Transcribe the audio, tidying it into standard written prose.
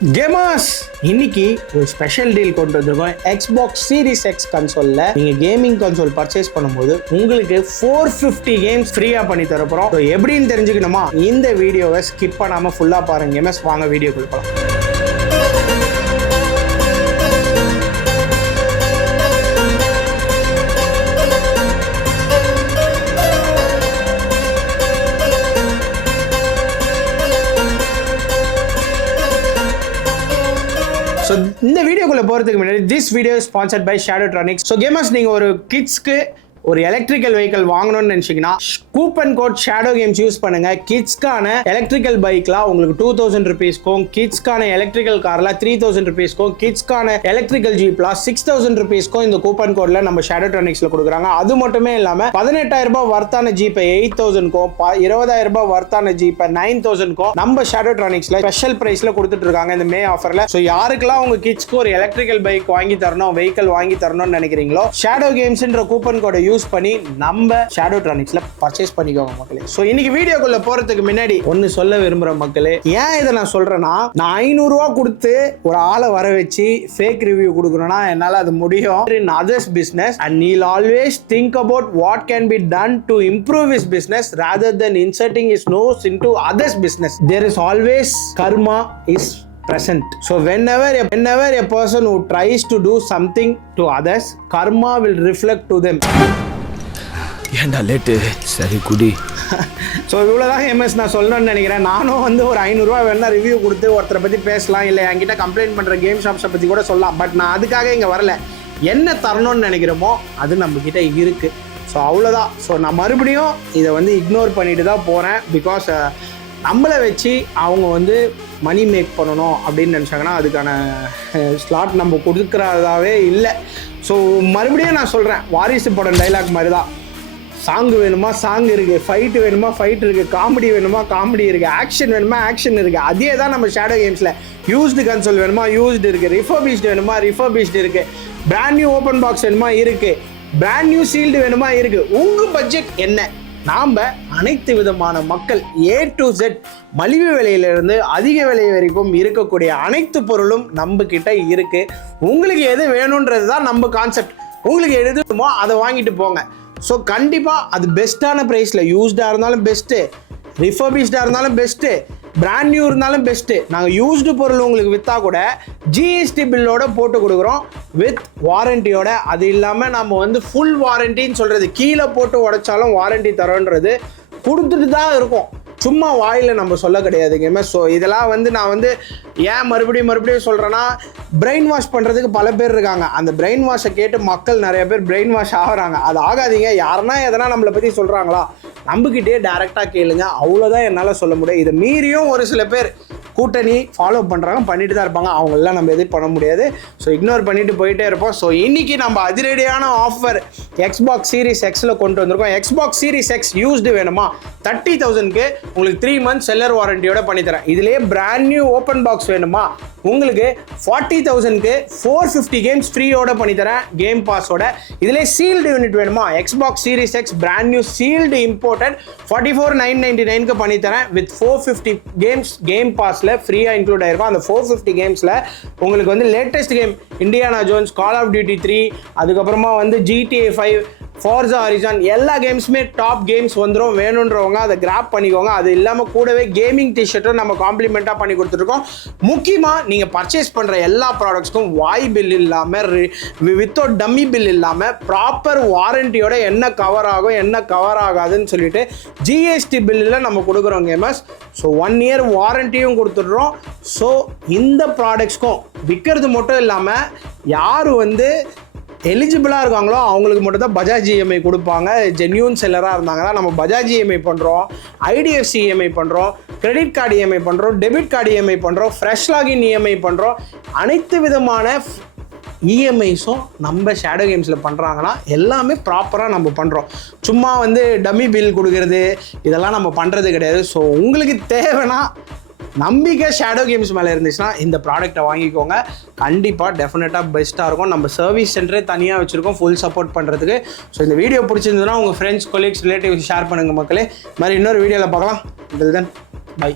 Gamers இன்னைக்கு ஒரு special deal கொண்டு வந்திருக்கோம். Xbox Series X கன்சோல்ல நீங்க கேமிங் கன்சோல் பர்ச்சேஸ் பண்ணும்போது உங்களுக்கு 450 கேம்ஸ் ஃப்ரீயா பண்ணி தரப்போறோம். எப்படின்னு தெரிஞ்சுக்கணுமா? இந்த வீடியோவை ஸ்கிப் பண்ணாம ஃபுல்லா பாருங்க. கேமர்ஸ் வாங்க வீடியோக்குள்ள போலாம். ஸோ இந்த வீடியோக்குள்ளே போகிறதுக்கு முன்னாடி this video sponsored by Shadowtronics. So gamers நீங்கள் ஒரு கிட்ஸ்க்கு ஒரு எலக்ட்ரிக்கல் வெஹிக்கல் வாங்கணும்னு நினைச்சீங்கன்னா coupon code shadow games use பண்ணுங்க. கிட்ஸ்க்கான எலக்ட்ரிக்கல் பைக்லாம் உங்களுக்கு 2000 rupeesக்கும், கிட்ஸ்க்கான எலக்ட்ரிக்கல் கார்ல 3000 rupeesக்கும், கிட்ஸ்க்கான எலக்ட்ரிக்கல் ஜீப்ல 6000 rupeesக்கும் இந்த கூப்பன் கோட்ல நம்ம ஷேடோட்ரானிக்ஸ்ல கொடுக்குறாங்க. அது மட்டுமே இல்லாம 18000 ரூபாய் வர்த்தான ஜீப்பை 8000க்கும், 20000 ரூபாய் வர்த்தான ஜீப்பை 9000க்கும் நம்ம ஷேடோட்ரானிக்ஸ்ல ஸ்பெஷல் பிரைஸ்ல கொடுத்துட்டு இருக்காங்க இந்த மே ஆஃபர்ல. ஸோ யாருக்கெல்லாம் உங்க கிட்ஸ்க்கு ஒரு எலக்ட்ரிக்கல் பைக் வாங்கி தரணும், வெஹிக்கல் வாங்கி தரணும்னு நினைக்கிறீங்களோ ஷேடோ கேம்ஸ்ன்ற கூப்பன் கோடை யூஸ் பண்ணி நம்ம ஷேடோட்ரானிக்ஸ்ல பர்ச்சேஸ் பண்ணிக்கோங்க மக்களே. சோ இன்னைக்கு வீடியோக்குள்ள போறதுக்கு முன்னாடி ஒன்னு சொல்ல விரும்புற மக்களே, ஏன் இதை நான் சொல்றேன்னா, நான் 500 ரூபாய் கொடுத்து ஒரு ஆளை வர வச்சு ஃபேக் ரிவ்யூ கொடுக்கணும்னா என்னால அது முடியும். In others business and he'll always think about what can be done to improve his business rather than inserting his nose into others business. There is always karma is present. So whenever a person who tries to do something to others, karma will reflect to them. ஏண்டா late? சரி குடி. So இவ்வளோதான் MS நான் சொல்லணும்னு நினைக்கிறேன். நானும் ஒரு 500 ரூபா வேணா ரிவ்யூ கொடுத்து ஒருத்தரை பற்றி பேசலாம், இல்லை என்கிட்ட கம்ப்ளைண்ட் பண்ணுற கேம் ஷாப்ஸை பற்றி கூட சொல்லலாம். பட் நான் அதுக்காக இங்கே வரல. என்ன தரணும்னு நினைக்கிறோமோ அது நம்மக்கிட்ட இருக்குது. ஸோ அவ்வளோதான். ஸோ நான் மறுபடியும் இதை இக்னோர் பண்ணிட்டு தான் போகிறேன். பிகாஸ் நம்மளை வச்சு அவங்க மணி மேக் பண்ணணும் அப்படின்னு நினச்சாங்கன்னா அதுக்கான ஸ்லாட் நம்ம கொடுக்குறதாவே இல்லை. ஸோ மறுபடியும் நான் சொல்கிறேன், வாரிசு படம் டைலாக் மாதிரி தான். சாங் வேணுமா சாங் இருக்குது, ஃபைட்டு வேணுமா ஃபைட் இருக்குது, காமெடி வேணுமா காமெடி இருக்குது, ஆக்ஷன் வேணுமா ஆக்ஷன் இருக்குது. அதே தான் நம்ம ஷேடோ கேம்ஸில். யூஸ்டு கன்சோல் வேணுமா யூஸ்டு இருக்குது, ரிஃபர்பிஷ்டு வேணுமா ரிஃபர்பிஷ்டு இருக்குது, பிராண்ட் நியூ ஓப்பன் பாக்ஸ் வேணுமா இருக்குது, பிராண்ட் நியூ சீல்டு வேணுமா இருக்குது. உங்கள் பட்ஜெட் என்ன? நாம் அனைத்து விதமான மக்கள் A to Z மலிவு விலையிலிருந்து அதிக விலை வரைக்கும் இருக்கக்கூடிய அனைத்து பொருளும் நம்ம கிட்ட இருக்கு. உங்களுக்கு எது வேணுன்றது தான் நம்ம கான்செப்ட். உங்களுக்கு எது வேணுமோ அதை வாங்கிட்டு போங்க. ஸோ கண்டிப்பாக அது பெஸ்ட்டான ப்ரைஸில், யூஸ்டாக இருந்தாலும் பெஸ்ட்டு, ரிஃபர்பிஷ்டாக இருந்தாலும் பெஸ்ட்டு, பிராண்ட் நியூ இருந்தாலும் பெஸ்ட்டு. நாங்கள் யூஸ்டு பொருள் உங்களுக்கு விற்றா கூட GST பில்லோட போட்டு கொடுக்குறோம் வித் வாரண்டியோட. அது இல்லாமல் நம்ம ஃபுல் வாரண்டின்னு சொல்கிறது, கீழே போட்டு உடைச்சாலும் வாரண்டி தரோன்றது கொடுத்துட்டு தான் இருக்கோம். சும்மா வாயில் நம்ம சொல்ல கிடையாதுங்க. ஸோ இதெல்லாம் நான் ஏன் மறுபடியும் சொல்கிறேன்னா, பிரெயின் வாஷ் பண்ணுறதுக்கு பல பேர் இருக்காங்க. அந்த பிரெயின் வாஷை கேட்டு மக்கள் நிறைய பேர் பிரெயின் வாஷ் ஆகிறாங்க. அது ஆகாதீங்க. யாருன்னா எதனா நம்மளை பற்றி சொல்கிறாங்களா, நம்பிக்கிட்டே டேரெக்டாக கேளுங்க. அவ்வளோதான் என்னால் சொல்ல முடியும். இதை மீறியும் ஒரு சில பேர் கூட்டணி ஃபாலோ பண்ணுறாங்க, பண்ணிட்டு தான் இருப்பாங்க. அவங்களெலாம் நம்ம எதுவும் பண்ண முடியாது. ஸோ இக்னோர் பண்ணிட்டு போயிட்டே இருப்போம். ஸோ இன்றைக்கி நம்ம அதிரடியான ஆஃபர் Xbox Series Xல கொண்டு வந்திருக்கோம். Xbox Series X யூஸ்டு வேணுமா 30,000க்கு உங்களுக்கு 3 months செல்லர் வாரண்டியோட பண்ணித்தரேன். இதுலேயே பிராண்ட் நியூ ஓப்பன் பாக்ஸ் வேணுமா உங்களுக்கு 40,000க்கு 450 கேம்ஸ் ஃப்ரீயோட பண்ணித்தரேன் கேம் பாஸோட. இதுலேயே சீல்டு யூனிட் வேணுமா Xbox Series X brand new sealed imported 44,999க்கு பண்ணித்தரேன் வித் 450 கேம்ஸ் கேம் பாஸ்ல ஃப்ரீயா இன்க்ளூட் ஆயிருக்கும். அந்த 450 கேம்ஸ்ல உங்களுக்கு latest game Indiana Jones, call of duty 3, அதுக்கப்புறமா GTA 5, Forza Horizon எல்லா கேம்ஸுமே டாப் கேம்ஸ் வந்துடும். வேணுன்றவங்க அதை கிராப் பண்ணிக்கோங்க. அது இல்லாமல் கூடவே கேமிங் டிஷர்ட்டும் நம்ம காம்ப்ளிமெண்ட்டாக பண்ணி கொடுத்துருக்கோம். முக்கியமாக நீங்கள் பர்ச்சேஸ் பண்ணுற எல்லா ப்ராடக்ட்ஸ்க்கும் வாய் பில் இல்லாமல், வித்தவுட் டம்மி பில் இல்லாமல், ப்ராப்பர் வாரண்டியோட என்ன கவர் ஆகும் என்ன கவர் ஆகாதுன்னு சொல்லிட்டு GST பில்லில் நம்ம கொடுக்குறோம் கேமர்ஸ். ஸோ 1 year வாரண்டியும் கொடுத்துட்றோம். ஸோ இந்த ப்ராடக்ட்ஸ்க்கும் விற்கிறது மட்டும் இல்லாமல் யார் எலிஜிபிளாக இருக்காங்களோ அவங்களுக்கு மட்டும் தான் பஜாஜ் EMI கொடுப்பாங்க. ஜென்யூன் செல்லராக இருந்தாங்கன்னா நம்ம பஜாஜ் EMI பண்ணுறோம், IDFC EMI பண்ணுறோம், கிரெடிட் கார்டு EMI பண்ணுறோம், டெபிட் கார்டு EMI பண்ணுறோம், ஃப்ரெஷ் லாகின் EMI பண்ணுறோம். அனைத்து விதமான EMIஸும் நம்ம ஷேடோ கேம்ஸில் பண்ணுறாங்கன்னா எல்லாமே ப்ராப்பராக நம்ம பண்ணுறோம். சும்மா டம்மி பில் கொடுக்கறது இதெல்லாம் நம்ம பண்ணுறது கிடையாது. ஸோ உங்களுக்கு தேவைன்னா நம்பிக்கை ஷேடோ கேம்ஸ் மேலே இருந்துச்சுன்னா இந்த ப்ராடக்ட்டை வாங்கிக்கோங்க. கண்டிப்பாக டெஃபினட்டாக பெஸ்ட்டாக இருக்கும். நம்ம சர்வீஸ் சென்டரே தனியாக வச்சுருக்கோம் ஃபுல் சப்போர்ட் பண்ணுறதுக்கு. ஸோ இந்த வீடியோ பிடிச்சிருந்ததுன்னா உங்கள் ஃப்ரெண்ட்ஸ், கொலீக்ஸ், ரிலேட்டிவ்ஸ் ஷேர் பண்ணுங்கள் மக்களே. மாதிரி இன்னொரு வீடியோவில் பார்க்கலாம். until then, bye.